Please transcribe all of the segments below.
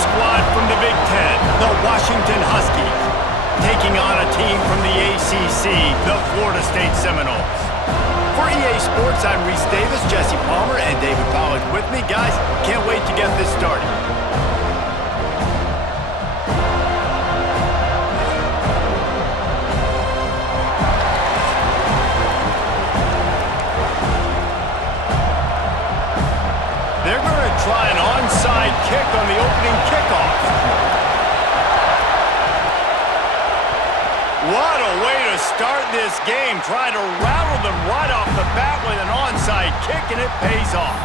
squad from the Big Ten, the Washington Huskies, taking on a team from the ACC, the Florida State Seminoles. For EA Sports, I'm Reese Davis, Jesse Palmer, and David Pollack with me. Guys, can't wait to get this started. They're going to try an onside kick on the opening kickoff. What a way to start this game. Try to rattle them right off the bat with an onside kick, and it pays off.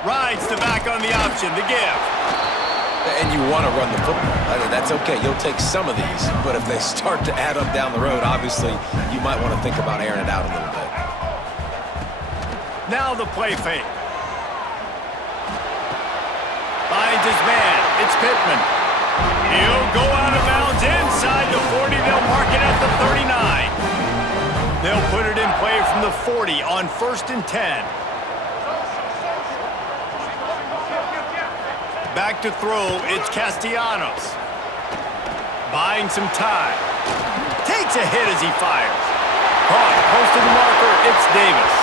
Rides the back on the option, the give. And you want to run the football. I mean, that's okay. You'll take some of these. But if they start to add up down the road, obviously, you might want to think about airing it out a little bit. Now the play fake. Finds his man. It's Pittman. He'll go out of bounds inside the 40. They'll mark it at the 39. They'll put it in play from the 40 on 1st and 10. Back to throw, it's Castellanos. Buying some time. Takes a hit as he fires. Caught, close to the marker, it's Davis.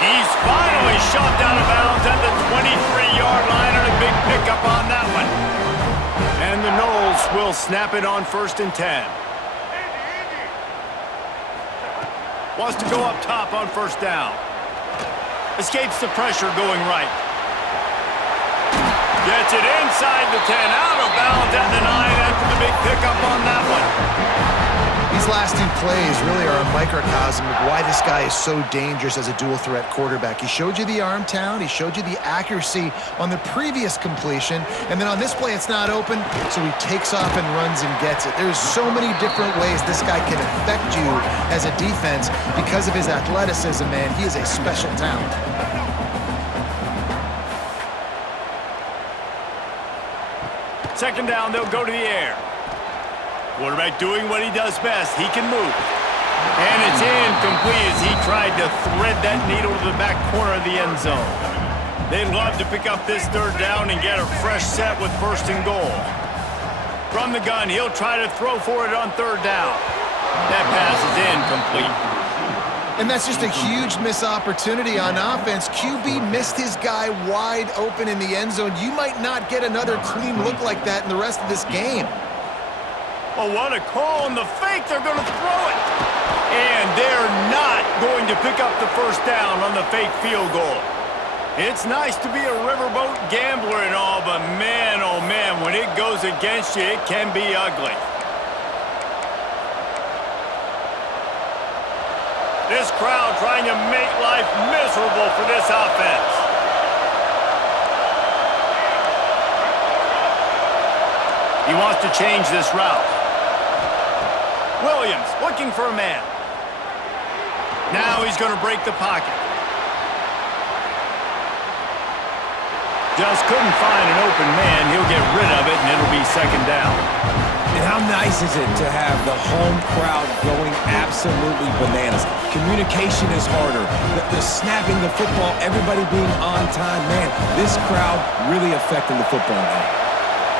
He's finally shoved out of bounds at the 23-yard line, and a big pickup on that one. And the Noles will snap it on 1st and 10. Wants to go up top on 1st down. Escapes the pressure going right. Gets it inside the 10, out of bounds at the 9 after the big pickup on that one. These last two plays really are a microcosm of why this guy is so dangerous as a dual-threat quarterback. He showed you the arm talent, he showed you the accuracy on the previous completion, and then on this play it's not open, so he takes off and runs and gets it. There's so many different ways this guy can affect you as a defense because of his athleticism, man. He is a special talent. Second down, they'll go to the air. Quarterback doing what he does best. He can move. And it's incomplete as he tried to thread that needle to the back corner of the end zone. They'd love to pick up this 3rd down and get a fresh set with 1st and goal. From the gun, he'll try to throw for it on 3rd down. That pass is incomplete. And that's just a huge missed opportunity on offense. QB missed his guy wide open in the end zone. You might not get another clean look like that in the rest of this game. Oh, what a call on the fake. They're going to throw it. And they're not going to pick up the 1st down on the fake field goal. It's nice to be a riverboat gambler and all, but man, oh man, when it goes against you, it can be ugly. This crowd trying to make life miserable for this offense. He wants to change this route. Williams looking for a man. Now he's going to break the pocket. Just couldn't find an open man. He'll get rid of it, and it'll be 2nd down. And how nice is it to have the home crowd going absolutely bananas? Communication is harder. The snapping the football, everybody being on time. Man, this crowd really affecting the football game.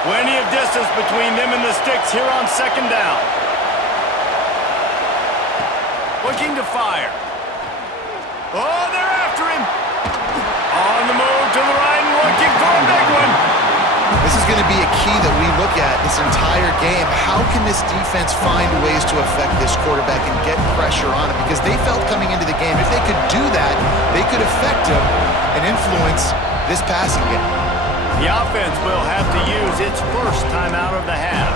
Plenty of distance between them and the sticks here on 2nd down. Looking to fire. Oh, they're after him. On the move to the right and looking for a big one. This is going to be a key that we look at this entire game. How can this defense find ways to affect this quarterback and get pressure on him? Because they felt coming into the game, if they could do that, they could affect him and influence this passing game. The offense will have to use its 1st time out of the half.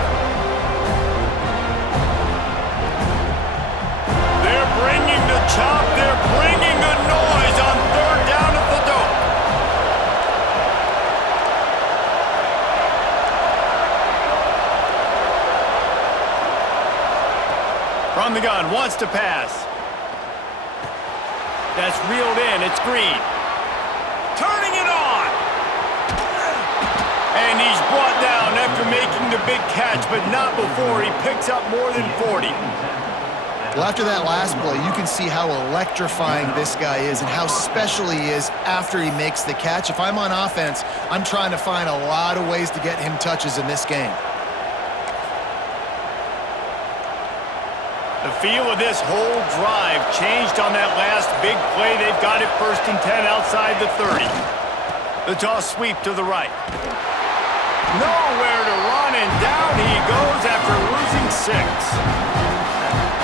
They're bringing the chop. They're bringing the noise on 3rd down at the Dome. From the gun, wants to pass. That's reeled in. It's Green. Turning it on. And he's brought down after making the big catch, but not before he picks up more than 40. Well, after that last play, you can see how electrifying this guy is and how special he is after he makes the catch. If I'm on offense, I'm trying to find a lot of ways to get him touches in this game. The feel of this whole drive changed on that last big play. They've got it 1st and 10 outside the 30. The toss sweep to the right. Nowhere to run, and down he goes after losing 6.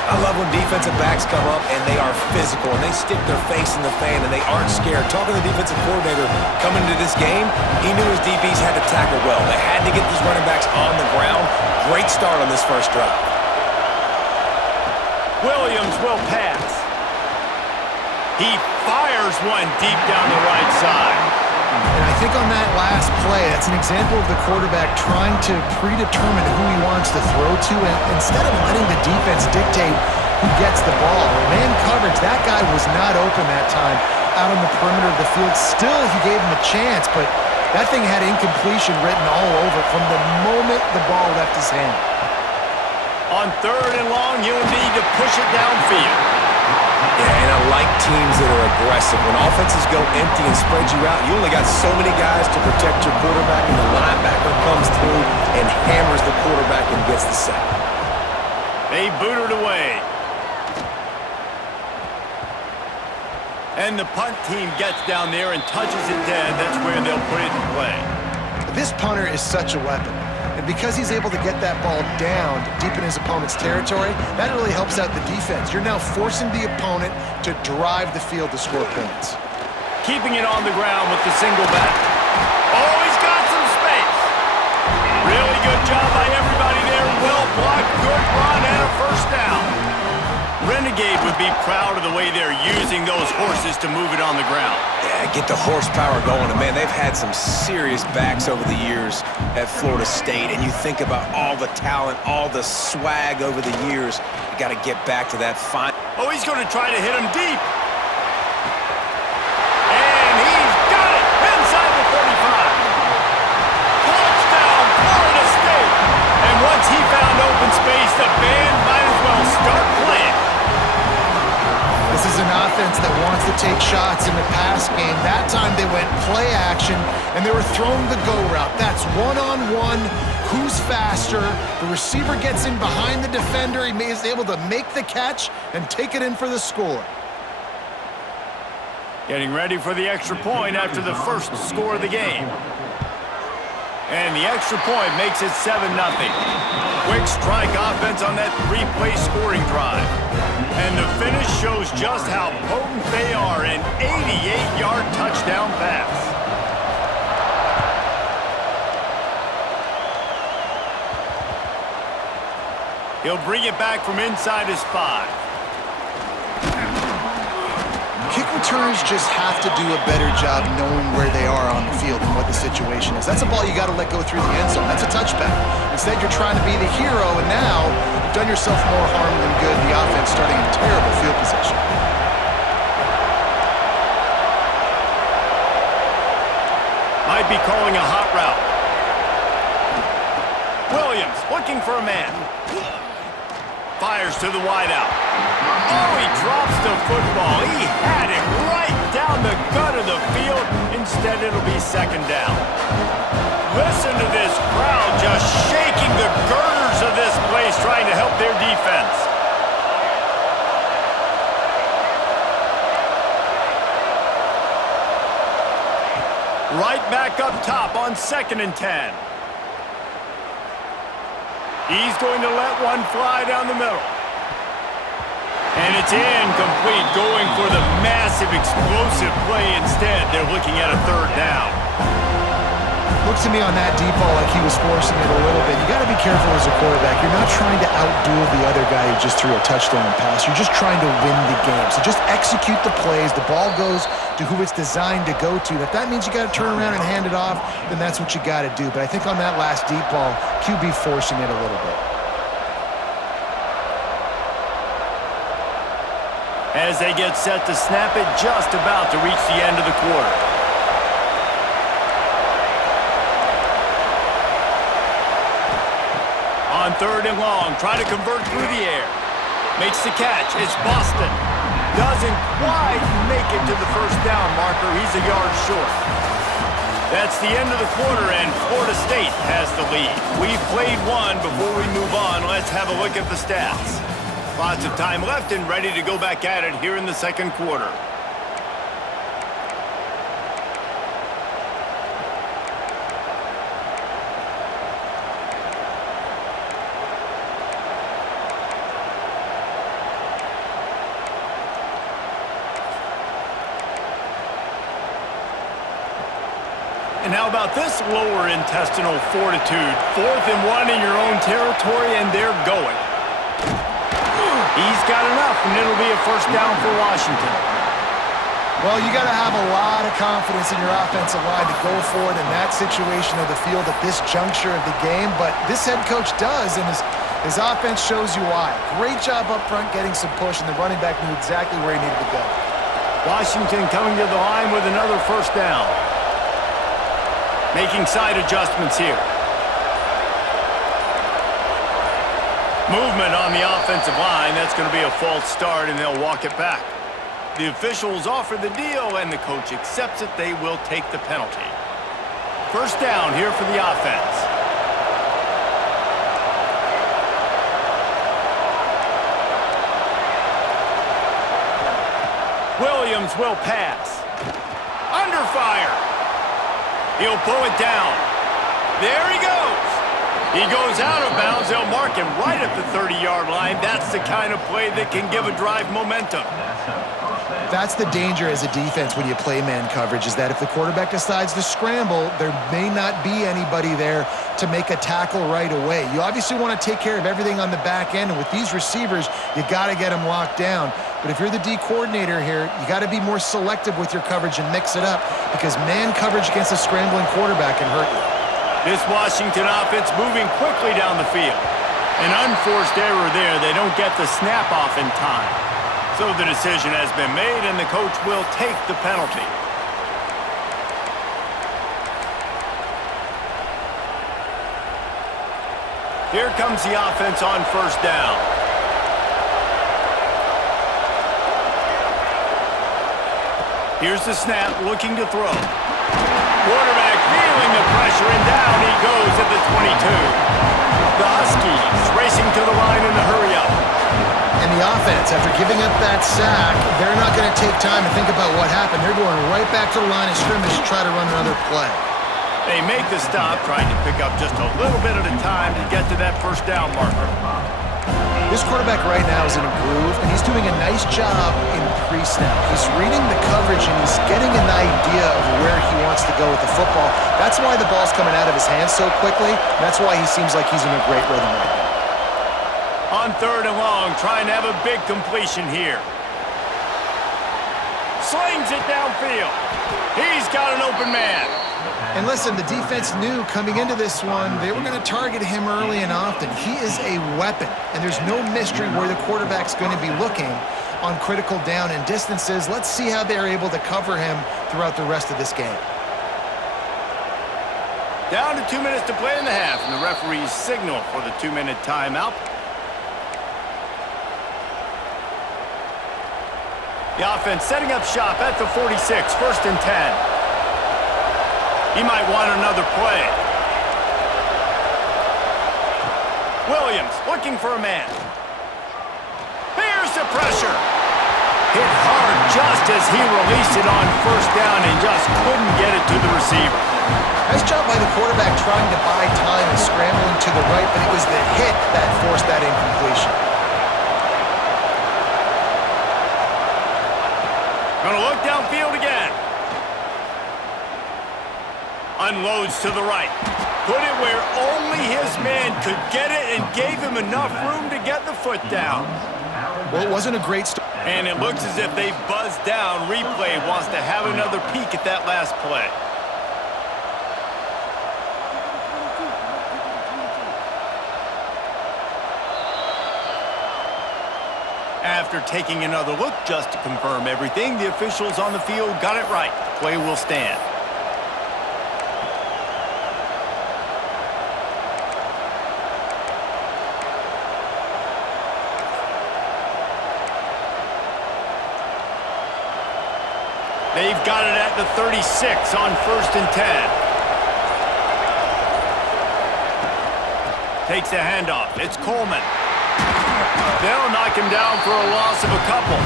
I love when defensive backs come up and they are physical and they stick their face in the fan and they aren't scared. Talking to the defensive coordinator coming into this game, he knew his DBs had to tackle well. They had to get these running backs on the ground. Great start on this first drive. Williams will pass. He fires one deep down the right side. And I think on that last play, that's an example of the quarterback trying to predetermine who he wants to throw to, and instead of letting the defense dictate who gets the ball. Man coverage, that guy was not open that time out on the perimeter of the field. Still, he gave him a chance, but that thing had incompletion written all over it from the moment the ball left his hand. On 3rd and long, you'll need to push it downfield. Yeah, and I like teams that are aggressive. When offenses go empty and spread you out, you only got so many guys to protect your quarterback, and the linebacker comes through and hammers the quarterback and gets the sack. They boot it away. And the punt team gets down there and touches it dead. That's where they'll put it in play. This punter is such a weapon. And because he's able to get that ball down deep in his opponent's territory, that really helps out the defense. You're now forcing the opponent to drive the field to score points. Keeping it on the ground with the single back. Oh, he's got some space. Really good job by everybody there. Well blocked, good run, and a 1st down. Renegade would be proud of the way they're using those horses to move it on the ground. Yeah, get the horsepower going. And, man, they've had some serious backs over the years at Florida State. And you think about all the talent, all the swag over the years. You got to get back to that fine. Oh, he's going to try to hit him deep. And he's got it inside the 35. Touchdown, Florida State. And once he found open space, the band might as well start playing. This is an offense that wants to take shots in the pass game. That time they went play action, and they were throwing the go route. That's one-on-one. Who's faster? The receiver gets in behind the defender. He is able to make the catch and take it in for the score. Getting ready for the extra point after the first score of the game. And the extra point makes it 7-0. Quick strike offense on that 3-play scoring drive. And the finish shows just how potent they are, an 88-yard touchdown pass. He'll bring it back from inside his 5. Kick returners just have to do a better job knowing where they are on the field and what the situation is. That's a ball you got to let go through the end zone. That's a touchback. Instead, you're trying to be the hero, and now you've done yourself more harm than good. The offense starting in terrible field position. Might be calling a hot route. Williams looking for a man. Fires to the wideout. Oh, he drops the football. He had it right down the gut of the field. Instead, it'll be 2nd down. Listen to this crowd just shaking the girders of this place, trying to help their defense. Right back up top on 2nd and 10. He's going to let one fly down the middle. And it's incomplete, going for the massive, explosive play instead. They're looking at a 3rd down. Looks to me on that deep ball like he was forcing it a little bit. You got to be careful as a quarterback. You're not trying to outduel the other guy who just threw a touchdown pass. You're just trying to win the game. So just execute the plays. The ball goes to who it's designed to go to. If that means you got to turn around and hand it off, then that's what you got to do. But I think on that last deep ball, QB forcing it a little bit. as they get set to snap it just about to reach the end of the quarter. On 3rd and long, try to convert through the air. Makes the catch. It's Boston. Doesn't quite make it to the first down marker. He's a yard short. That's the end of the quarter, and Florida State has the lead. We've played one. Before we move on, let's have a look at the stats. Lots of time left and ready to go back at it here in the second quarter. And how about this lower intestinal fortitude? 4th and 1 in your own territory, and they're going. He's got enough, and it'll be a first down for Washington. Well, you got to have a lot of confidence in your offensive line to go for it in that situation of the field at this juncture of the game, but this head coach does, and his offense shows you why. Great job up front getting some push, and the running back knew exactly where he needed to go. Washington coming to the line with another first down. Making side adjustments here. Movement on the offensive line. That's going to be a false start, and they'll walk it back. The officials offer the deal, and the coach accepts it. They will take the penalty. First down here for the offense. Williams will pass. Under fire. He'll pull it down. There he goes. He goes out of bounds. They'll mark him right at the 30-yard line. That's the kind of play that can give a drive momentum. That's the danger as a defense when you play man coverage, is that if the quarterback decides to scramble, there may not be anybody there to make a tackle right away. You obviously want to take care of everything on the back end, and with these receivers, you got to get them locked down. But if you're the D coordinator here, you got to be more selective with your coverage and mix it up, because man coverage against a scrambling quarterback can hurt you. This Washington offense moving quickly down the field. An unforced error there. They don't get the snap off in time. So the decision has been made, and the coach will take the penalty. Here comes the offense on first down. Here's the snap, looking to throw. Quarterback feeling the pressure, and down he goes at the 22. The Huskies racing to the line in the hurry-up. And the offense, after giving up that sack, they're not going to take time to think about what happened. They're going right back to the line of scrimmage to try to run another play. They make the stop, trying to pick up just a little bit at a time to get to that first down marker. This quarterback right now is in a groove, and he's doing a nice job in pre-snap. He's reading the coverage, and he's getting an idea of where he wants to go with the football. That's why the ball's coming out of his hands so quickly. That's why he seems like he's in a great rhythm right now. On 3rd and long, trying to have a big completion here. Slings it downfield. He's got an open man. And listen, the defense knew coming into this one, they were going to target him early and often. He is a weapon, and there's no mystery where the quarterback's going to be looking on critical down and distances. Let's see how they're able to cover him throughout the rest of this game. Down to 2 minutes to play in the half, and the referees signal for the 2-minute timeout. The offense setting up shop at the 46, 1st and 10. He might want another play. Williams looking for a man. Here's the pressure. Hit hard just as he released it on first down and just couldn't get it to the receiver. Nice job by the quarterback trying to buy time and scrambling to the right, but it was the hit that forced that incompletion. Gonna look downfield again. Unloads to the right. Put it where only his man could get it and gave him enough room to get the foot down. Well, it wasn't a great start. And it looks as if they've buzzed down. Replay wants to have another peek at that last play. After taking another look just to confirm everything, the officials on the field got it right. Play will stand. They've got it at the 36 on 1st and 10. Takes the handoff. It's Coleman. They'll knock him down for a loss of a couple.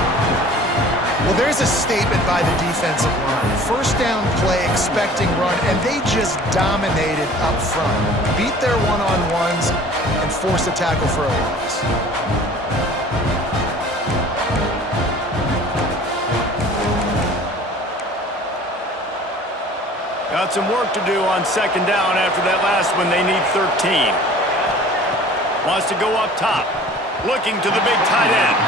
Well, there's a statement by the defensive line. First down play, expecting run, and they just dominated up front. Beat their one-on-ones and forced a tackle for a loss. Got some work to do on 2nd down after that last one. They need 13. Wants to go up top. Looking to the big tight end.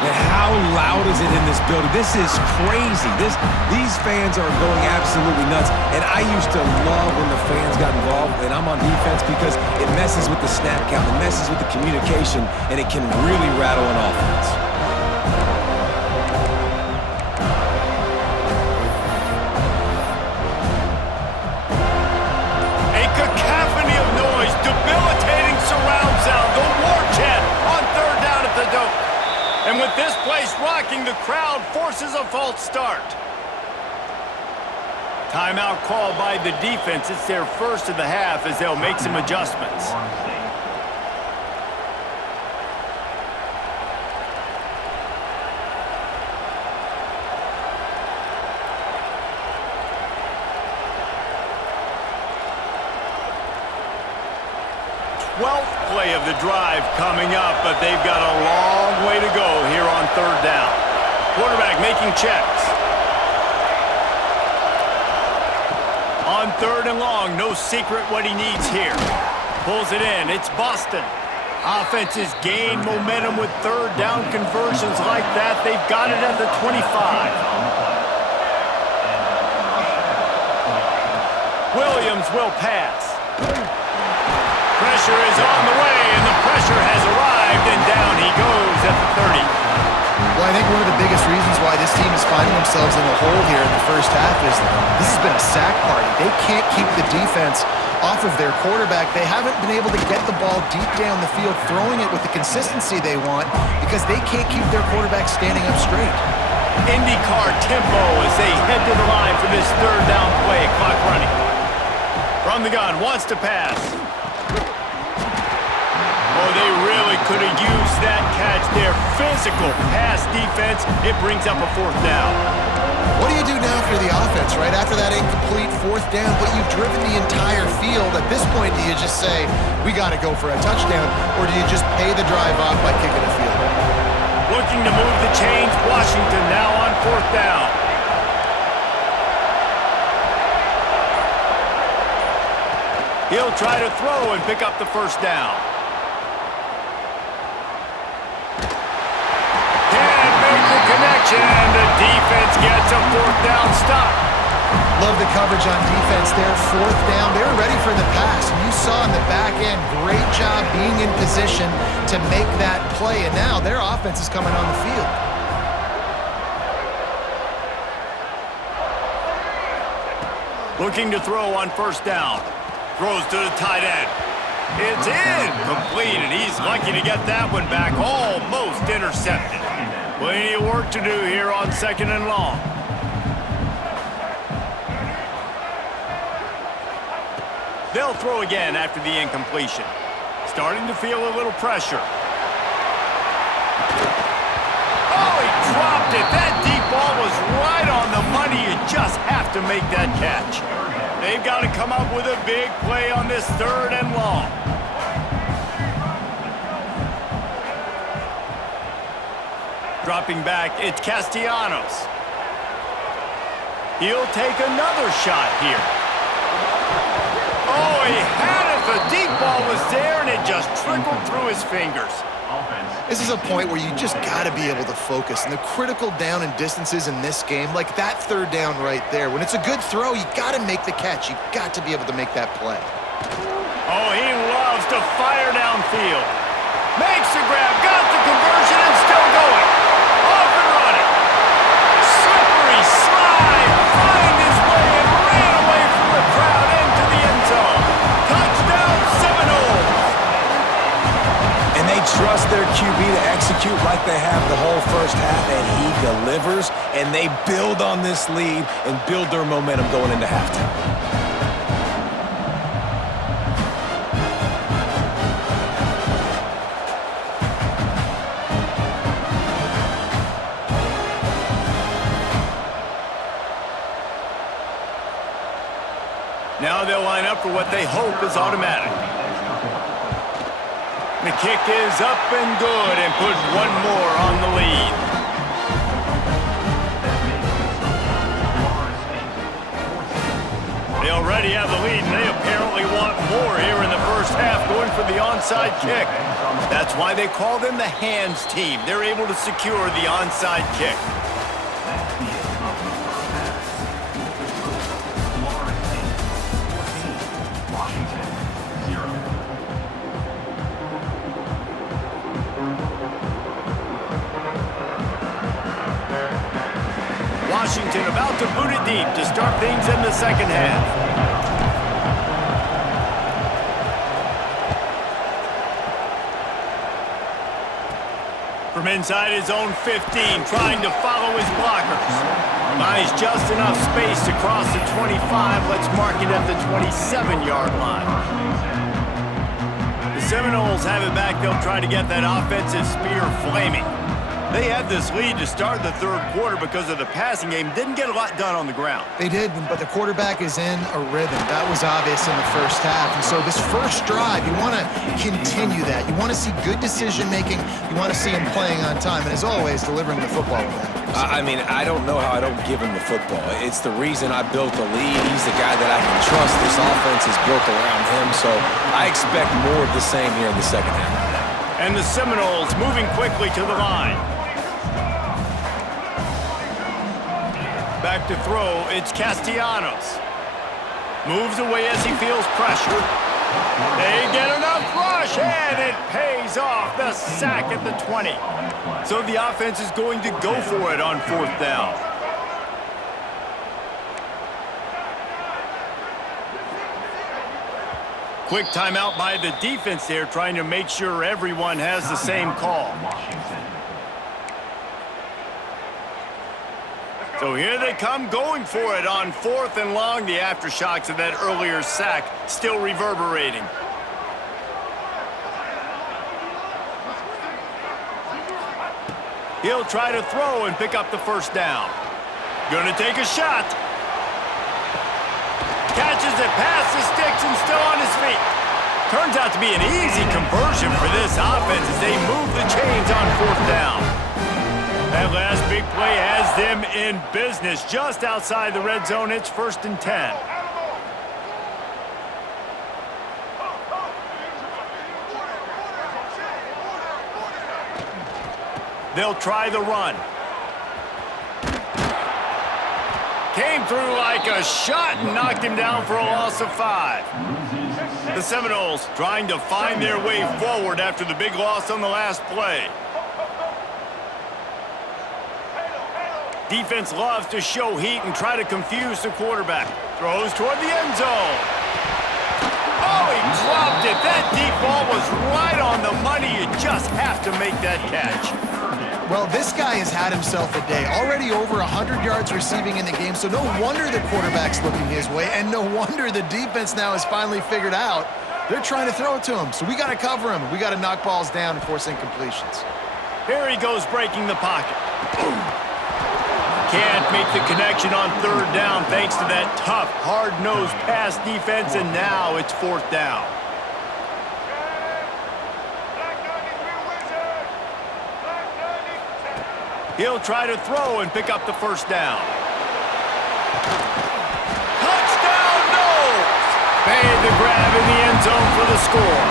And how loud is it in this building? This is crazy. These fans are going absolutely nuts. And I used to love when the fans got involved, and I'm on defense, because it messes with the snap count, it messes with the communication, and it can really rattle an offense. A cacophony of noise, debilitating surround sound, the war chant on 3rd down at the dope. And with this place rocking, the crowd forces a false start. Timeout called by the defense. It's their first of the half as they'll make some adjustments. Play of the drive coming up, but they've got a long way to go here on 3rd down. Quarterback making checks. On 3rd and long, no secret what he needs here. Pulls it in. It's Boston. Offenses gain momentum with 3rd down conversions like that. They've got it at the 25. Williams will pass. Pressure is on the way, and the pressure has arrived, and down he goes at the 30. Well, I think one of the biggest reasons why this team is finding themselves in a hole here in the first half is this has been a sack party. They can't keep the defense off of their quarterback. They haven't been able to get the ball deep down the field, throwing it with the consistency they want, because they can't keep their quarterback standing up straight. IndyCar tempo as they head to the line for this 3rd down play. Clock running. From the gun, wants to pass. Oh, they really could have used that catch there. Physical pass defense. It brings up a 4th down. What do you do now for the offense, right? After that incomplete 4th down, but you've driven the entire field. At this point, do you just say, we got to go for a touchdown, or do you just pay the drive off by kicking a field goal? Looking to move the chains. Washington now on 4th down. He'll try to throw and pick up the 1st down. Connection, and the defense gets a 4th down stop. Love the coverage on defense there. 4th down. They were ready for the pass. And you saw in the back end, great job being in position to make that play. And now their offense is coming on the field. Looking to throw on 1st down. Throws to the tight end. It's incomplete, and he's lucky to get that one back. Almost intercepted. Plenty of work to do here on 2nd and long. They'll throw again after the incompletion. Starting to feel a little pressure. Oh, he dropped it. That deep ball was right on the money. You just have to make that catch. They've got to come up with a big play on this 3rd and long. Dropping back, it's Castellanos. He'll take another shot here. Oh, he had it. The deep ball was there, and it just trickled through his fingers. This is a point where you just got to be able to focus. And the critical down and distances in this game, like that 3rd down right there, when it's a good throw, you got to make the catch. You got to be able to make that play. Oh, he loves to fire downfield. Makes the grab, got the conversion, and still goes. trust their QB to execute like they have the whole first half, and he delivers, and they build on this lead and build their momentum going into halftime. Now they'll line up for what they hope is automatic. The kick is up and good and puts one more on the lead. They already have the lead, and they apparently want more here in the first half, going for the onside kick. That's why they call them the hands team. They're able to secure the onside kick. Washington about to boot it deep to start things in the second half. From inside his own 15, trying to follow his blockers. Buys just enough space to cross the 25. Let's mark it at the 27-yard line. The Seminoles have it back. They'll try to get that offensive spear flaming. They had this lead to start the third quarter because of the passing game. Didn't get a lot done on the ground. They did, but the quarterback is in a rhythm. That was obvious in the first half. And so this first drive, you want to continue that. You want to see good decision-making. You want to see him playing on time. And as always, delivering the football with accuracy. I mean, I don't know how I don't give him the football. It's the reason I built the lead. He's the guy that I can trust. This offense is built around him. So I expect more of the same here in the second half. And the Seminoles moving quickly to the line. Back to throw, it's Castellanos. Moves away as he feels pressure. They get enough rush, and it pays off. The sack at the 20. So the offense is going to go for it on fourth down. Quick timeout by the defense there, trying to make sure everyone has the same call. So here they come going for it on fourth and long. The aftershocks of that earlier sack still reverberating. He'll try to throw and pick up the first down. Gonna take a shot. Catches it past the sticks and still on his feet. Turns out to be an easy conversion for this offense as they move the chains on fourth down. That last big play has them in business just outside the red zone. It's 1st and 10. They'll try the run. Came through like a shot and knocked him down for a loss of 5. The Seminoles trying to find their way forward after the big loss on the last play. Defense loves to show heat and try to confuse the quarterback. Throws toward the end zone. Oh, he dropped it. That deep ball was right on the money. You just have to make that catch. Well, this guy has had himself a day. Already over 100 yards receiving in the game, so no wonder the quarterback's looking his way, and no wonder the defense now has finally figured out they're trying to throw it to him. So we got to cover him. We got to knock balls down and force incompletions. Here he goes breaking the pocket. Can't make the connection on third down thanks to that tough, hard-nosed pass defense, and now it's fourth down. He'll try to throw and pick up the first down. Touchdown, Knowles! Made the grab in the end zone for the score.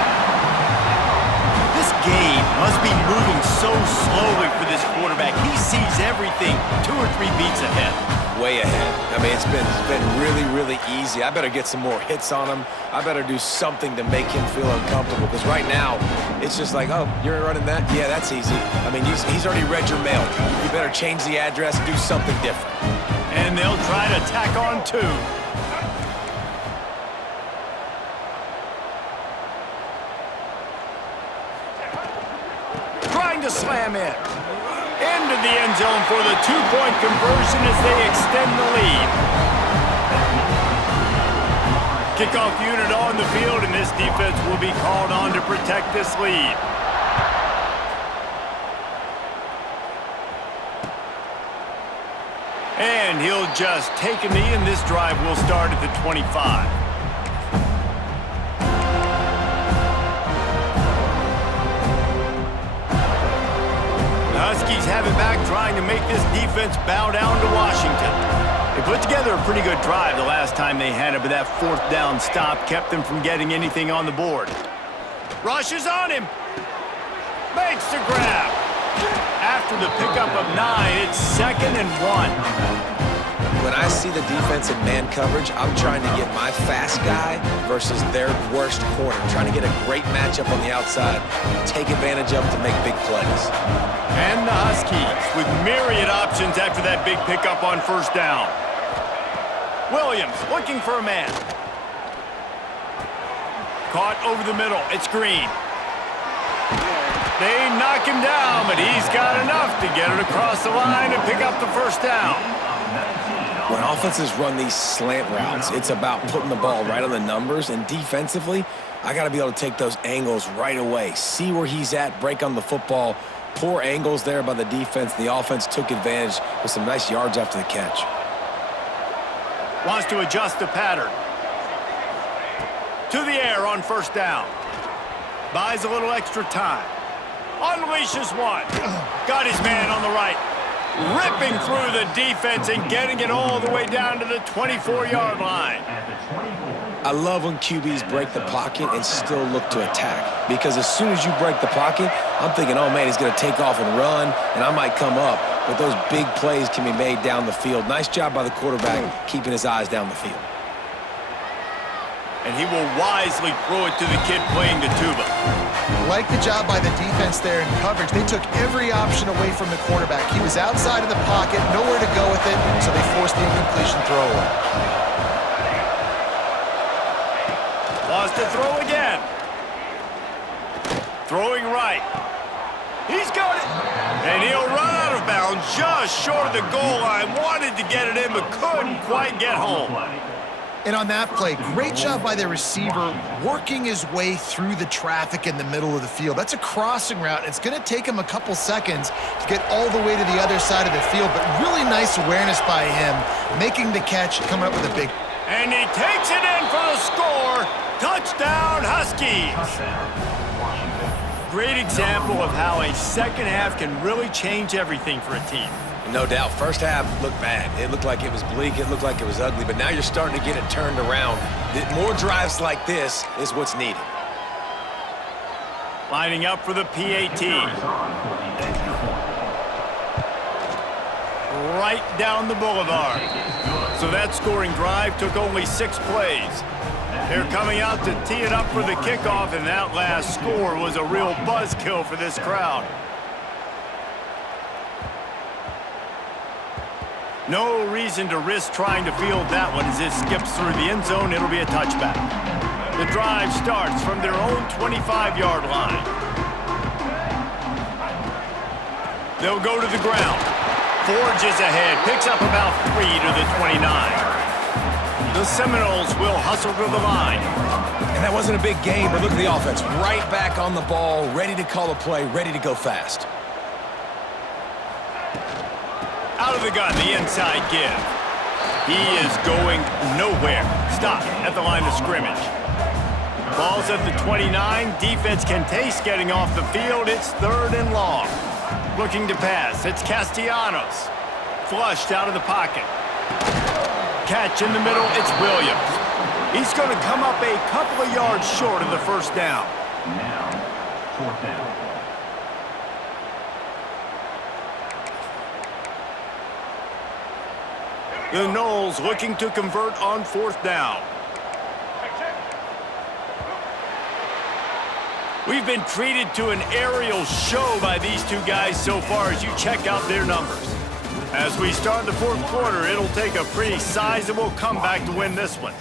This game must be moving so slowly for this quarterback. He sees everything 2 or 3 beats ahead. Way ahead. I mean, it's been really, really easy. I better get some more hits on him. I better do something to make him feel uncomfortable, because right now, it's just like, oh, you're running that? Yeah, that's easy. I mean, he's already read your mail. You better change the address, do something different. And they'll try to tack on 2. trying to slam in. Into the end zone for the two-point conversion as they extend the lead. Kickoff unit on the field, and this defense will be called on to protect this lead. And he'll just take a knee, and this drive will start at the 25. The Huskies have it back, trying to make this defense bow down to Washington. They put together a pretty good drive the last time they had it, but that fourth down stop kept them from getting anything on the board. Rushes on him. Makes the grab. After the pickup of 9, it's 2nd and 1. When I see the defense in man coverage, I'm trying to get my fast guy versus their worst corner. Trying to get a great matchup on the outside, take advantage of it to make big plays. And the Huskies with myriad options after that big pickup on first down. Williams looking for a man. Caught over the middle. It's Green. They knock him down, but he's got enough to get it across the line and pick up the first down. When offenses run these slant routes, it's about putting the ball right on the numbers, and defensively, I got to be able to take those angles right away, see where he's at, break on the football. Poor angles there by the defense. The offense took advantage with some nice yards after the catch. Wants to adjust the pattern. To the air on first down. Buys a little extra time. Unleashes one. Got his man on the right. Ripping through the defense and getting it all the way down to the 24-yard line. I love when QBs break the pocket and still look to attack. Because as soon as you break the pocket, I'm thinking, oh, man, he's going to take off and run, and I might come up. But those big plays can be made down the field. Nice job by the quarterback keeping his eyes down the field. And he will wisely throw it to the kid playing the tuba. Like the job by the defense there in coverage. They took every option away from the quarterback. He was outside of the pocket, nowhere to go with it, so they forced the incompletion throwaway. Wants to throw again. Throwing right. He's got it. And he'll run out of bounds just short of the goal line. Wanted to get it in, but couldn't quite get home. And on that play, great job by their receiver working his way through the traffic in the middle of the field. That's a crossing route. It's going to take him a couple seconds to get all the way to the other side of the field, but really nice awareness by him, making the catch, coming up with a big... And he takes it in for the score. Touchdown, Huskies. Great example of how a second half can really change everything for a team. No doubt. First half looked bad. It looked like it was bleak. It looked like it was ugly. But now you're starting to get it turned around. More drives like this is what's needed. Lining up for the PAT. Right down the boulevard. So that scoring drive took only 6 plays. They're coming out to tee it up for the kickoff, and that last score was a real buzzkill for this crowd. No reason to risk trying to field that one as it skips through the end zone. It'll be a touchback. The drive starts from their own 25-yard line. They'll go to the ground. Forges ahead, picks up about 3 to the 29. The Seminoles will hustle to the line. And that wasn't a big game, but look at the offense. Right back on the ball, ready to call a play, ready to go fast. Out of the gun, the inside give. He is going nowhere. Stop at the line of scrimmage. Ball's at the 29. Defense can taste getting off the field. It's 3rd and long. Looking to pass. It's Castellanos. Flushed out of the pocket. Catch in the middle. It's Williams. He's going to come up a couple of yards short of the first down. Now, 4th down. The Noles looking to convert on 4th down. We've been treated to an aerial show by these two guys so far as you check out their numbers. As we start the 4th quarter, it'll take a pretty sizable comeback to win this one.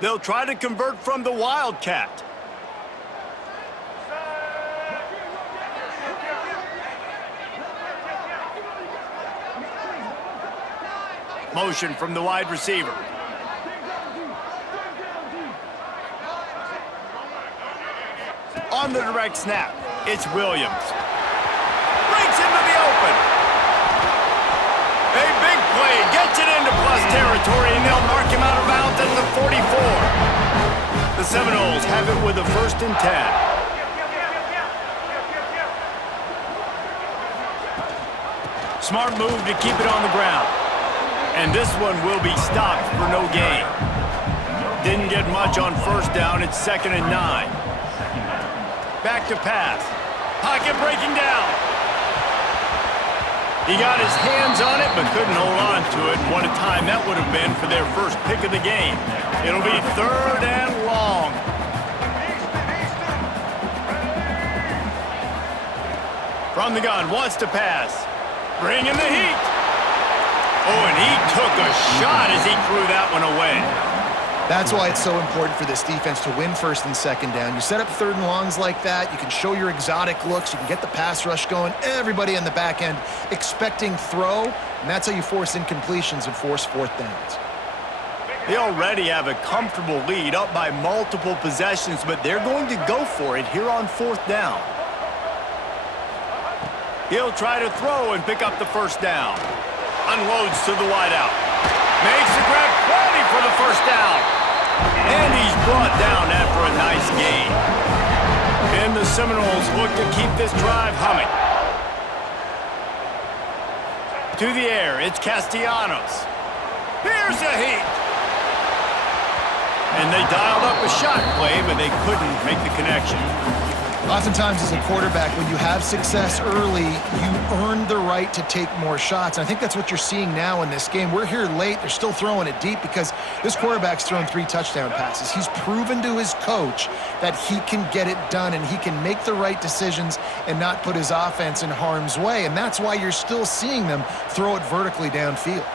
They'll try to convert from the Wildcat. Motion from the wide receiver. On the direct snap, it's Williams. Breaks into the open. A big play, gets it into plus territory, and they'll mark him out of bounds at the 44. The Seminoles have it with a 1st and 10. Smart move to keep it on the ground. And this one will be stopped for no gain. Didn't get much on 1st down. It's 2nd and 9. Back to pass. Pocket breaking down. He got his hands on it, but couldn't hold on to it. And what a time that would have been for their first pick of the game. It'll be 3rd and long. From the gun, wants to pass. Bringing the heat. Oh, and he took a shot as he threw that one away. That's why it's so important for this defense to win 1st and 2nd down. You set up 3rd and longs like that, you can show your exotic looks, you can get the pass rush going, everybody on the back end expecting throw, and that's how you force incompletions and force 4th downs. They already have a comfortable lead up by multiple possessions, but they're going to go for it here on 4th down. He'll try to throw and pick up the 1st down. Unloads to the wideout. Makes the grab plenty for the 1st down. And he's brought down after a nice gain. And the Seminoles look to keep this drive humming. To the air, it's Castellanos. Here's the heat. And they dialed up a shot play, but they couldn't make the connection. Oftentimes as a quarterback, when you have success early, you earn the right to take more shots. And I think that's what you're seeing now in this game. We're here late. They're still throwing it deep because this quarterback's thrown 3 touchdown passes. He's proven to his coach that he can get it done and he can make the right decisions and not put his offense in harm's way. And that's why you're still seeing them throw it vertically downfield.